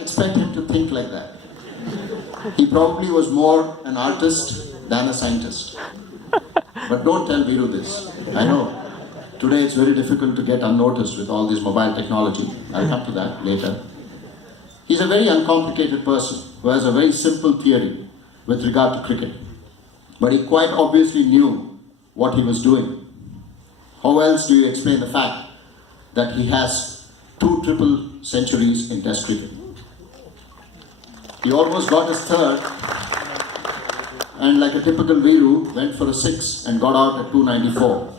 Expect him to think like that. He probably was more an artist than a scientist. But don't tell Viru this. I know. Today it's very difficult to get unnoticed with all this mobile technology. I'll come to that later. He's a very uncomplicated person who has a very simple theory with regard to cricket. But he quite obviously knew what he was doing. How else do you explain the fact that he has 2 triple centuries in Test cricket? He almost got his third, and like a typical Viru, went for a 6 and got out at 294.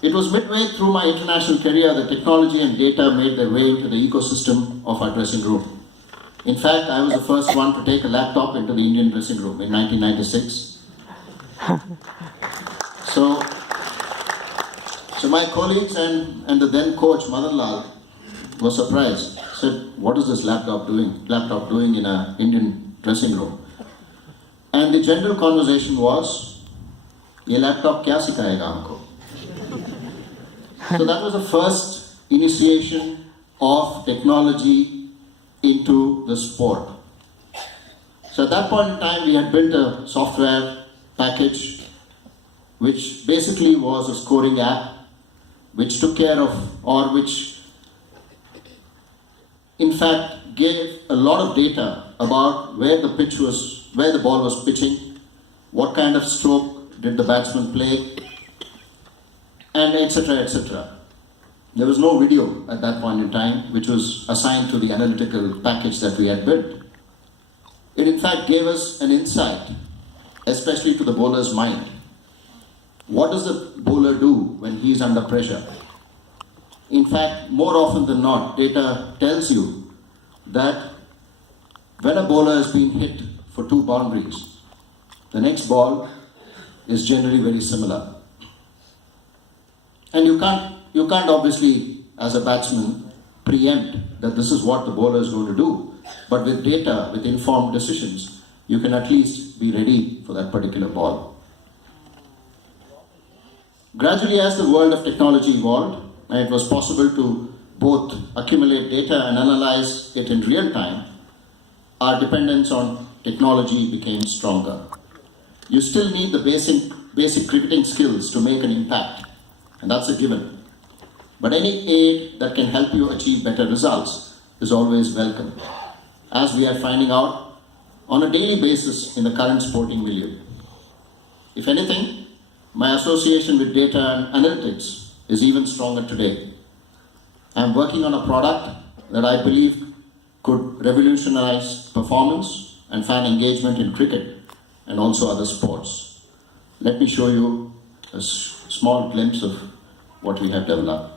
It was midway through my international career that technology and data made their way into the ecosystem of our dressing room. In fact, I was the first one to take a laptop into the Indian dressing room in 1996. So my colleagues and the then coach, Madan Lal, were surprised. Said, what is this laptop doing in an Indian dressing room? And the general conversation was, ye laptop kya sikhayega humko? So that was the first initiation of technology into the sport. So at that point in time, we had built a software package which basically was a scoring app which took care of, or which in fact gave a lot of data about where the ball was pitching, what kind of stroke did the batsman play, and etc., etc. There was no video at that point in time, which was assigned to the analytical package that we had built. It in fact gave us an insight, especially to the bowler's mind. What does the bowler do when he is under pressure? In fact, more often than not, data tells you that when a bowler has been hit for 2 boundaries, the next ball is generally very similar. And you can't obviously, as a batsman, preempt that this is what the bowler is going to do. But with data, with informed decisions, you can at least be ready for that particular ball. Gradually, as the world of technology evolved, and it was possible to both accumulate data and analyze it in real time, our dependence on technology became stronger. You still need the basic cricketing skills to make an impact, and that's a given. But any aid that can help you achieve better results is always welcome, as we are finding out on a daily basis in the current sporting milieu. If anything, my association with data and analytics is even stronger today. I'm working on a product that I believe could revolutionize performance and fan engagement in cricket and also other sports. Let me show you a small glimpse of what we have developed.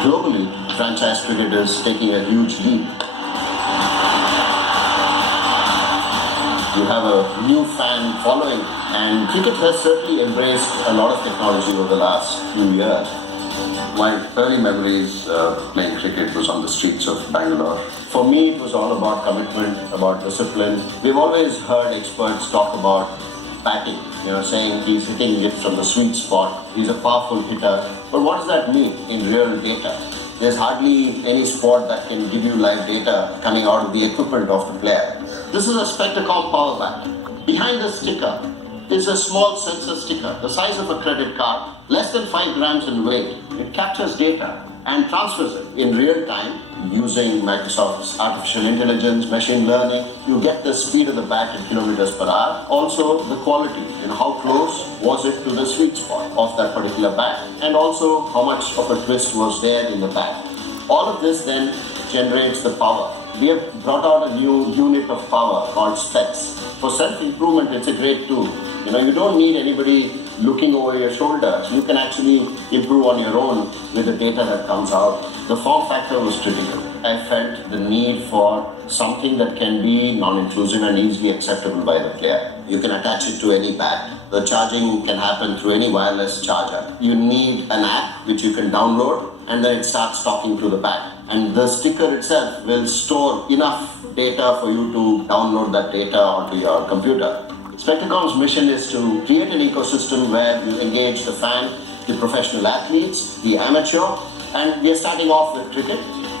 Globally, franchise cricket is taking a huge leap. You have a new fan following, and cricket has certainly embraced a lot of technology over the last few years. My early memories playing cricket was on the streets of Bangalore. For me, it was all about commitment, about discipline. We've always heard experts talk about batting, saying he's hitting it from the sweet spot, he's a powerful hitter. But what does that mean in real data? There's hardly any sport that can give you live data coming out of the equipment of the player. This is a Spectacom power bat. Behind the sticker is a small sensor sticker, the size of a credit card, less than 5 grams in weight. It captures data and transfers it in real time using Microsoft's artificial intelligence, machine learning. You get the speed of the bat in kilometers per hour. Also the quality, how close was it to the sweet spot of that particular bat, and also how much of a twist was there in the bat. All of this then generates the power. We have brought out a new unit of power called specs. For self-improvement, it's a great tool. You don't need anybody looking over your shoulders. You can actually improve on your own with the data that comes out. The form factor was critical. I felt the need for something that can be non-intrusive and easily acceptable by the player. You can attach it to any bat. The charging can happen through any wireless charger. You need an app which you can download and then it starts talking to the bat. And the sticker itself will store enough data for you to download that data onto your computer. Spectracom's mission is to create an ecosystem where you engage the fan, the professional athletes, the amateur, and we are starting off with cricket,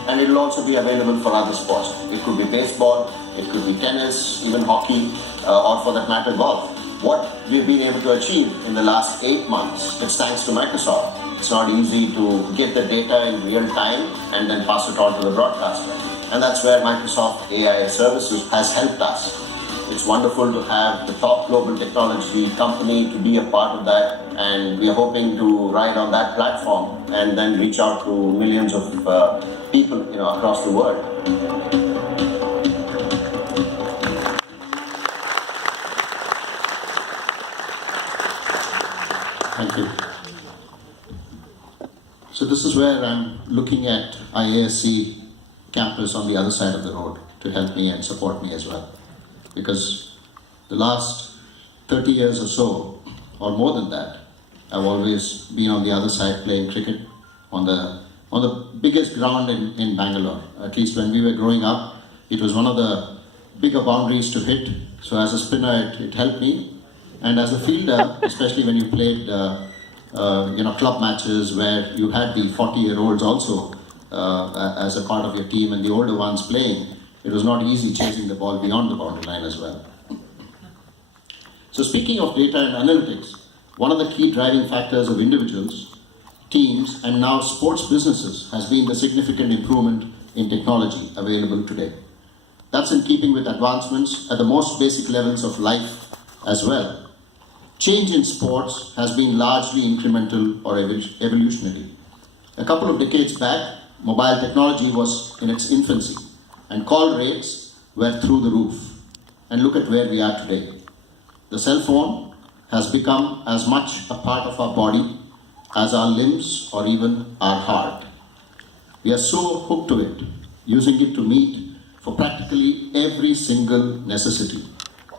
and it will also be available for other sports. It could be baseball, it could be tennis, even hockey, or for that matter golf. What we've been able to achieve in the last 8 months, it's thanks to Microsoft. It's not easy to get the data in real time and then pass it on to the broadcaster. And that's where Microsoft AI Services has helped us. It's wonderful to have the top global technology company to be a part of that, and we are hoping to ride on that platform and then reach out to millions of people across the world. Thank you. So this is where I'm looking at IASC campus on the other side of the road to help me and support me as well. Because the last 30 years or so, or more than that, I've always been on the other side playing cricket on the biggest ground in Bangalore. At least when we were growing up, it was one of the bigger boundaries to hit. So as a spinner, it helped me. And as a fielder, especially when you played club matches where you had the 40-year-olds also as a part of your team and the older ones playing, it was not easy chasing the ball beyond the boundary line as well. So speaking of data and analytics, one of the key driving factors of individuals, teams, and now sports businesses has been the significant improvement in technology available today. That's in keeping with advancements at the most basic levels of life as well. Change in sports has been largely incremental or evolutionary. A couple of decades back, mobile technology was in its infancy, and call rates were through the roof. And look at where we are today. The cell phone has become as much a part of our body as our limbs or even our heart. We are so hooked to it, using it to meet for practically every single necessity.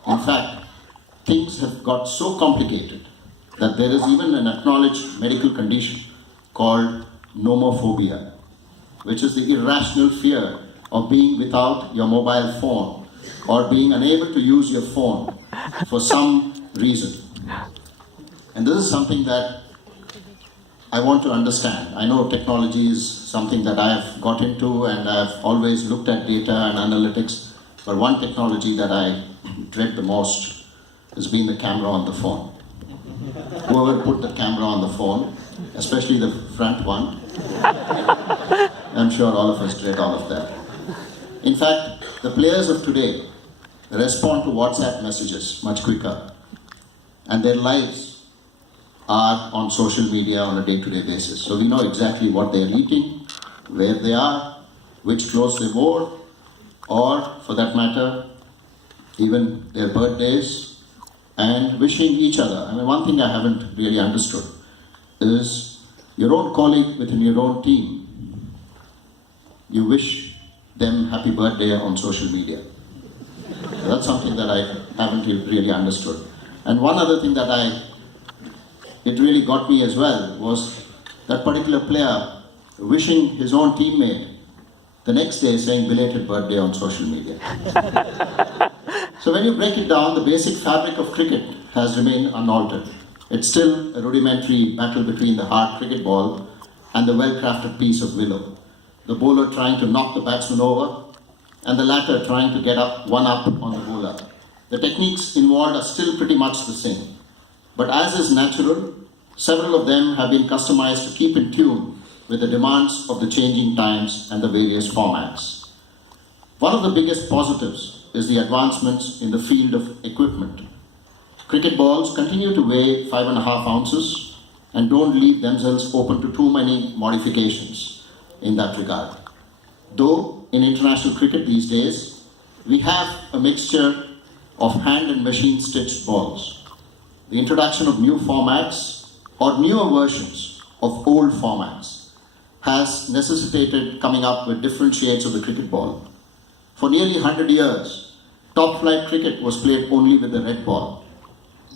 In fact, things have got so complicated that there is even an acknowledged medical condition called nomophobia, which is the irrational fear of being without your mobile phone or being unable to use your phone for some reason. And this is something that I want to understand. I know technology is something that I have got into and I've always looked at data and analytics, but one technology that I dread the most has been the camera on the phone. Whoever put the camera on the phone, especially the front one, I'm sure all of us dread all of that. In fact, the players of today respond to WhatsApp messages much quicker, and their lives are on social media on a day-to-day basis. So we know exactly what they're eating, where they are, which clothes they wore, or for that matter, even their birthdays, and wishing each other. I mean, one thing I haven't really understood is your own colleague within your own team, you wish them happy birthday on social media. So that's something that I haven't really understood. And one other thing that it really got me as well was that particular player wishing his own teammate the next day saying belated birthday on social media. So when you break it down, the basic fabric of cricket has remained unaltered. It's still a rudimentary battle between the hard cricket ball and the well-crafted piece of willow. The bowler trying to knock the batsman over, and the latter trying to get one up on the bowler. The techniques involved are still pretty much the same. But as is natural, several of them have been customized to keep in tune with the demands of the changing times and the various formats. One of the biggest positives is the advancements in the field of equipment. Cricket balls continue to weigh 5.5 ounces and don't leave themselves open to too many modifications in that regard. Though in international cricket these days, we have a mixture of hand and machine stitched balls. The introduction of new formats or newer versions of old formats has necessitated coming up with different shades of the cricket ball. For nearly 100 years, top flight cricket was played only with the red ball.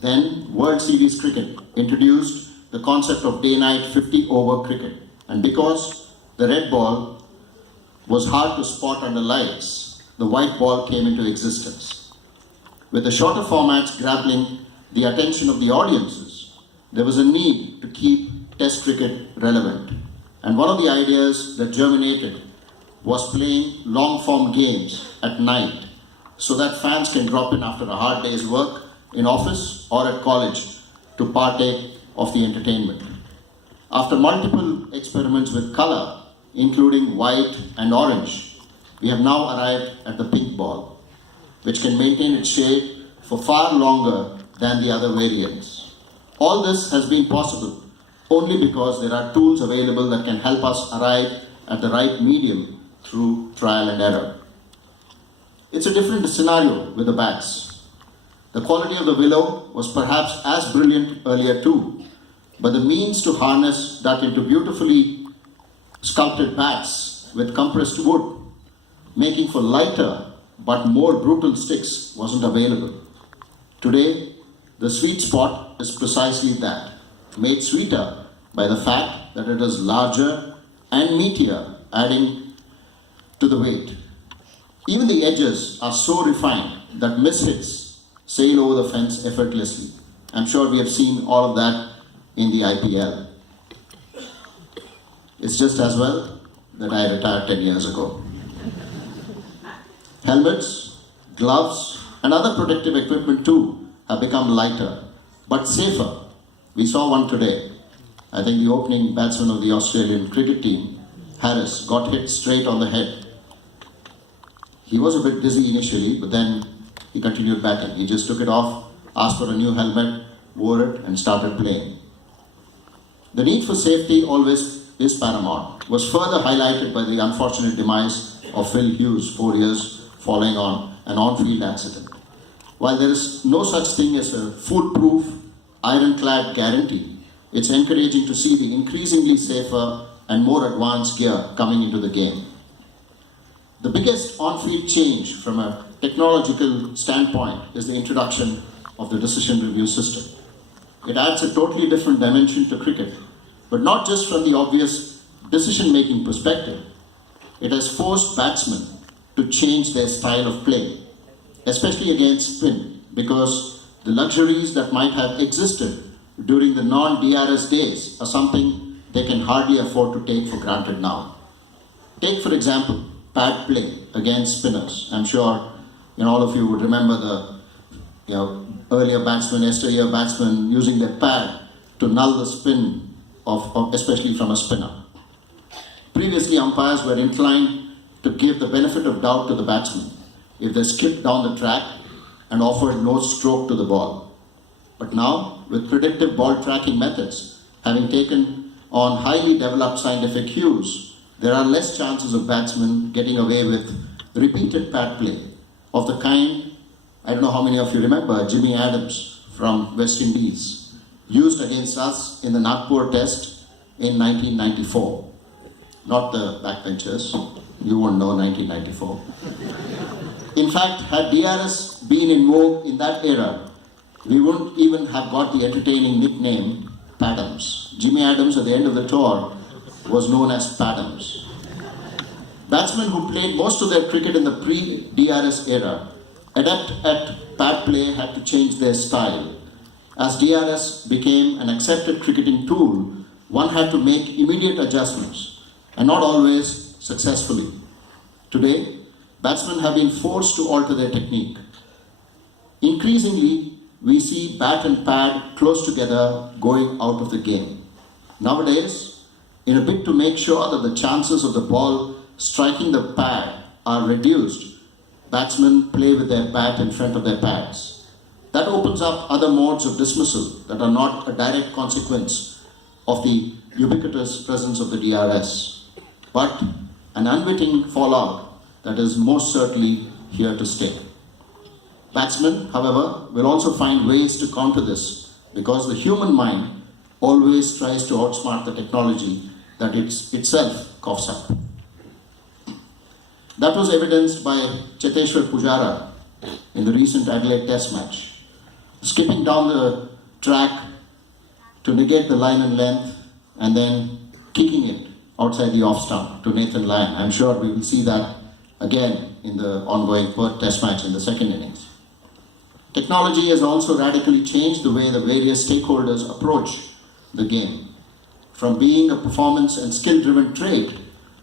Then World Series cricket introduced the concept of day-night 50-over cricket. And because the red ball was hard to spot under lights, the white ball came into existence. With the shorter formats grappling the attention of the audiences, there was a need to keep Test cricket relevant. And one of the ideas that germinated was playing long-form games at night so that fans can drop in after a hard day's work in office or at college to partake of the entertainment. After multiple experiments with color, including white and orange, we have now arrived at the pink ball, which can maintain its shade for far longer than the other variants. All this has been possible only because there are tools available that can help us arrive at the right medium through trial and error. It's a different scenario with the bats. The quality of the willow was perhaps as brilliant earlier too, but the means to harness that into beautifully sculpted bats with compressed wood, making for lighter but more brutal sticks, wasn't available. Today, the sweet spot is precisely that, made sweeter by the fact that it is larger and meatier, adding to the weight. Even the edges are so refined that mishits sail over the fence effortlessly. I'm sure we have seen all of that in the IPL. It's just as well that I retired 10 years ago. Helmets, gloves, and other protective equipment too have become lighter, but safer. We saw one today. I think the opening batsman of the Australian cricket team, Harris, got hit straight on the head. He was a bit dizzy initially, but then he continued batting. He just took it off, asked for a new helmet, wore it, and started playing. The need for safety always is paramount, was further highlighted by the unfortunate demise of Phil Hughes 4 years following on an on-field accident. While there is no such thing as a foolproof, ironclad guarantee, it's encouraging to see the increasingly safer and more advanced gear coming into the game. The biggest on-field change from a technological standpoint is the introduction of the decision review system. It adds a totally different dimension to cricket, but not just from the obvious decision-making perspective. It has forced batsmen to change their style of play, especially against spin, because the luxuries that might have existed during the non-DRS days are something they can hardly afford to take for granted now. Take, for example, pad play against spinners. I'm sure all of you would remember the earlier batsmen, yesteryear batsmen using their pad to null the spin of especially from a spinner. Previously, umpires were inclined to give the benefit of doubt to the batsman if they skipped down the track and offered no stroke to the ball. But now, with predictive ball tracking methods having taken on highly developed scientific cues, there are less chances of batsmen getting away with repeated pad play of the kind, I don't know how many of you remember, Jimmy Adams from West Indies, used against us in the Nagpur Test in 1994. Not the backbenchers, you won't know 1994. In fact, had DRS been in vogue in that era, we wouldn't even have got the entertaining nickname Padams. Jimmy Adams at the end of the tour was known as Padams. Batsmen who played most of their cricket in the pre-DRS era, adept at pad play, had to change their style. As DRS became an accepted cricketing tool, one had to make immediate adjustments, and not always successfully. Today, batsmen have been forced to alter their technique. Increasingly, we see bat and pad close together going out of the game. Nowadays, in a bid to make sure that the chances of the ball striking the pad are reduced, batsmen play with their bat in front of their pads. That opens up other modes of dismissal that are not a direct consequence of the ubiquitous presence of the DRS, but an unwitting fallout that is most certainly here to stay. Batsmen, however, will also find ways to counter this because the human mind always tries to outsmart the technology that itself coughs up. That was evidenced by Cheteshwar Pujara in the recent Adelaide Test match, skipping down the track to negate the line and length and then kicking it outside the off stump to Nathan Lyon. I'm sure we will see that again in the ongoing Perth Test match in the second innings. Technology has also radically changed the way the various stakeholders approach the game. From being a performance and skill-driven trade,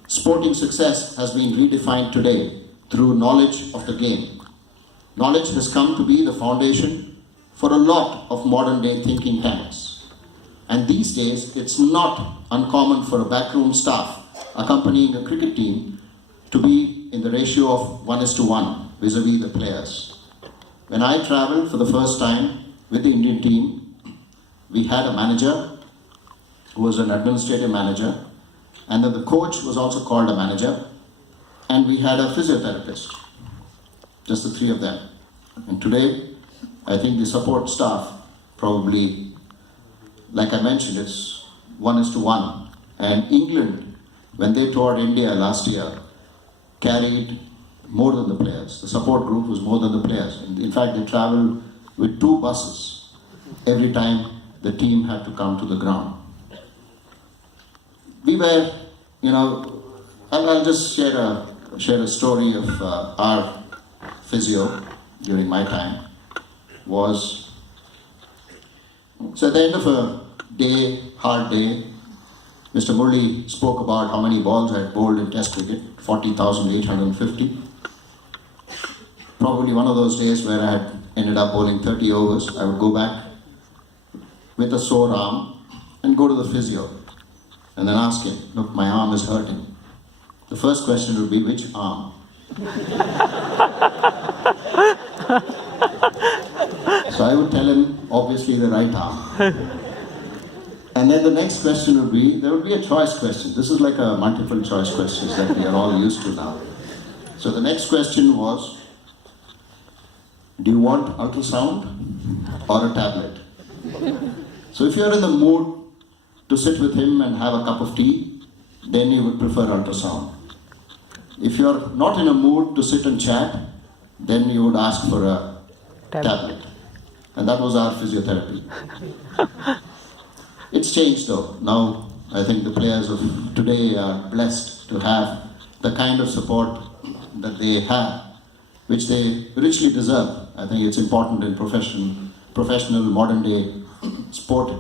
sporting success has been redefined today through knowledge of the game. Knowledge has come to be the foundation for a lot of modern-day thinking tanks. And these days, it's not uncommon for a backroom staff accompanying a cricket team to be in the ratio of 1:1 vis-a-vis the players. When I traveled for the first time with the Indian team, we had a manager who was an administrative manager, and then the coach was also called a manager, and we had a physiotherapist, just the three of them. And today, I think the support staff probably, like I mentioned, it's 1:1. And England, when they toured India last year, carried more than the players. The support group was more than the players. In fact, they traveled with 2 buses every time the team had to come to the ground. We were, I'll just share a story of our physio during my time. So at the end of a day, hard day, Mr. Murli spoke about how many balls I had bowled in Test cricket, 40,850. Probably one of those days where I had ended up bowling 30 overs. I would go back with a sore arm and go to the physio and then ask him, look, my arm is hurting. The first question would be, which arm? So I would tell him, obviously, the right arm. And then the next question would be, there would be a choice question. This is like a multiple choice questions that we are all used to now. So the next question was, do you want ultrasound or a tablet? So if you're in the mood to sit with him and have a cup of tea, then you would prefer ultrasound. If you're not in a mood to sit and chat, then you would ask for a tablet. And that was our physiotherapy. It's changed though. Now I think the players of today are blessed to have the kind of support that they have, which they richly deserve. I think it's important in professional modern day sport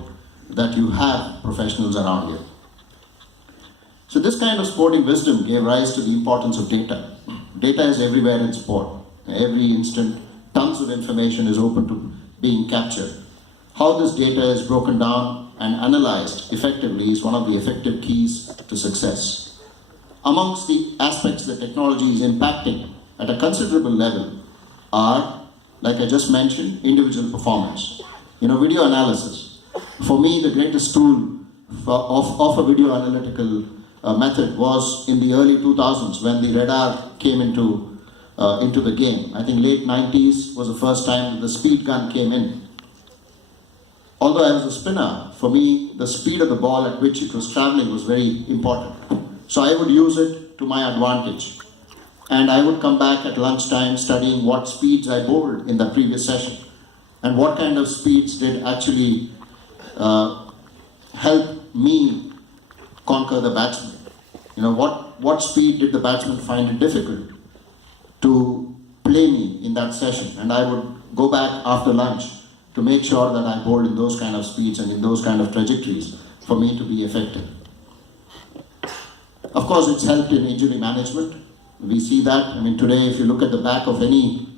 that you have professionals around you. So this kind of sporting wisdom gave rise to the importance of data. Data is everywhere in sport. Every instant, tons of information is open to being captured. How this data is broken down and analyzed effectively is one of the effective keys to success. Amongst the aspects that technology is impacting at a considerable level are, like I just mentioned, individual performance. Video analysis. For me, the greatest tool of a video analytical method was in the early 2000s when the radar came into the game. I think late 90s was the first time that the speed gun came in. Although I was a spinner, for me, the speed of the ball at which it was traveling was very important. So I would use it to my advantage. And I would come back at lunchtime studying what speeds I bowled in the previous session and what kind of speeds did actually help me conquer the batsman. What speed did the batsman find it difficult to play me in that session? And I would go back after lunch to make sure that I bowled in those kind of speeds and in those kind of trajectories for me to be effective. Of course, it's helped in injury management. We see that. Today, if you look at the back of any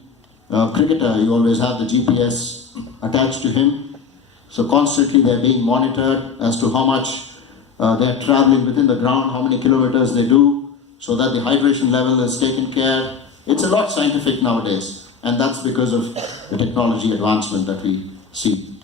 cricketer, you always have the GPS attached to him. So constantly they're being monitored as to how much they're traveling within the ground, how many kilometers they do, so that the hydration level is taken care. It's a lot scientific nowadays, and that's because of the technology advancement that we see.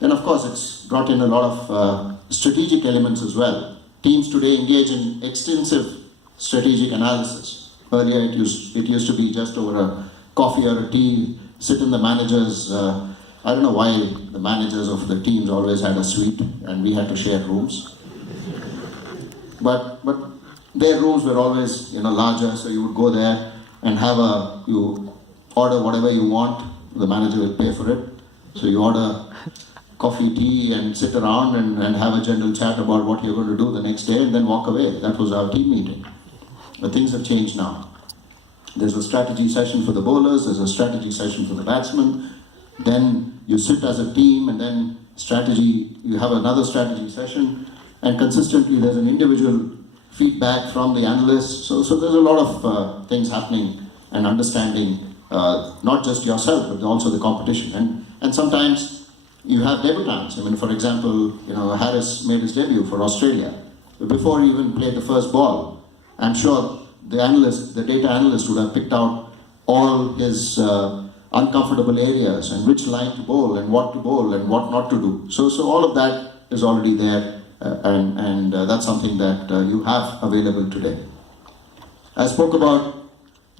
Then of course it's brought in a lot of strategic elements as well. Teams today engage in extensive strategic analysis. Earlier it used to be just over a coffee or a tea, sit in the managers. I don't know why the managers of the teams always had a suite and we had to share rooms. But their rooms were always larger, so you would go there and you order whatever you want. The manager will pay for it. So you order coffee, tea, and sit around and have a general chat about what you're going to do the next day and then walk away. That was our team meeting. But things have changed now. There's a strategy session for the bowlers, there's a strategy session for the batsmen, then you sit as a team and then you have another strategy session, and consistently there's an individual feedback from the analysts. So there's a lot of things happening and understanding not just yourself but also the competition. And sometimes you have debutants. I mean, for example, Harris made his debut for Australia. Before he even played the first ball, I'm sure the data analyst would have picked out all his uncomfortable areas and which line to bowl and what not to do. So all of that is already there, and that's something that you have available today. I spoke about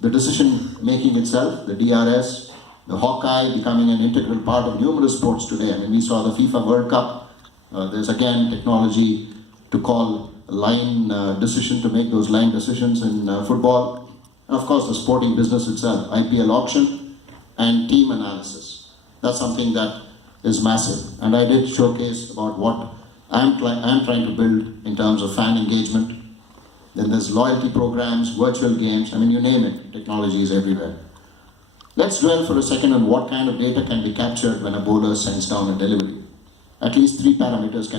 the decision making itself, the DRS, the Hawkeye becoming an integral part of numerous sports today. I mean, we saw the FIFA World Cup. There's again technology to call line decision, to make those line decisions in football. And of course, the sporting business itself, IPL auction and team analysis. That's something that is massive. And I did showcase about what I'm trying to build in terms of fan engagement. Then there's loyalty programs, virtual games, I mean, you name it, technology is everywhere. Let's dwell for a second on what kind of data can be captured when a bowler sends down a delivery. At least 3 parameters can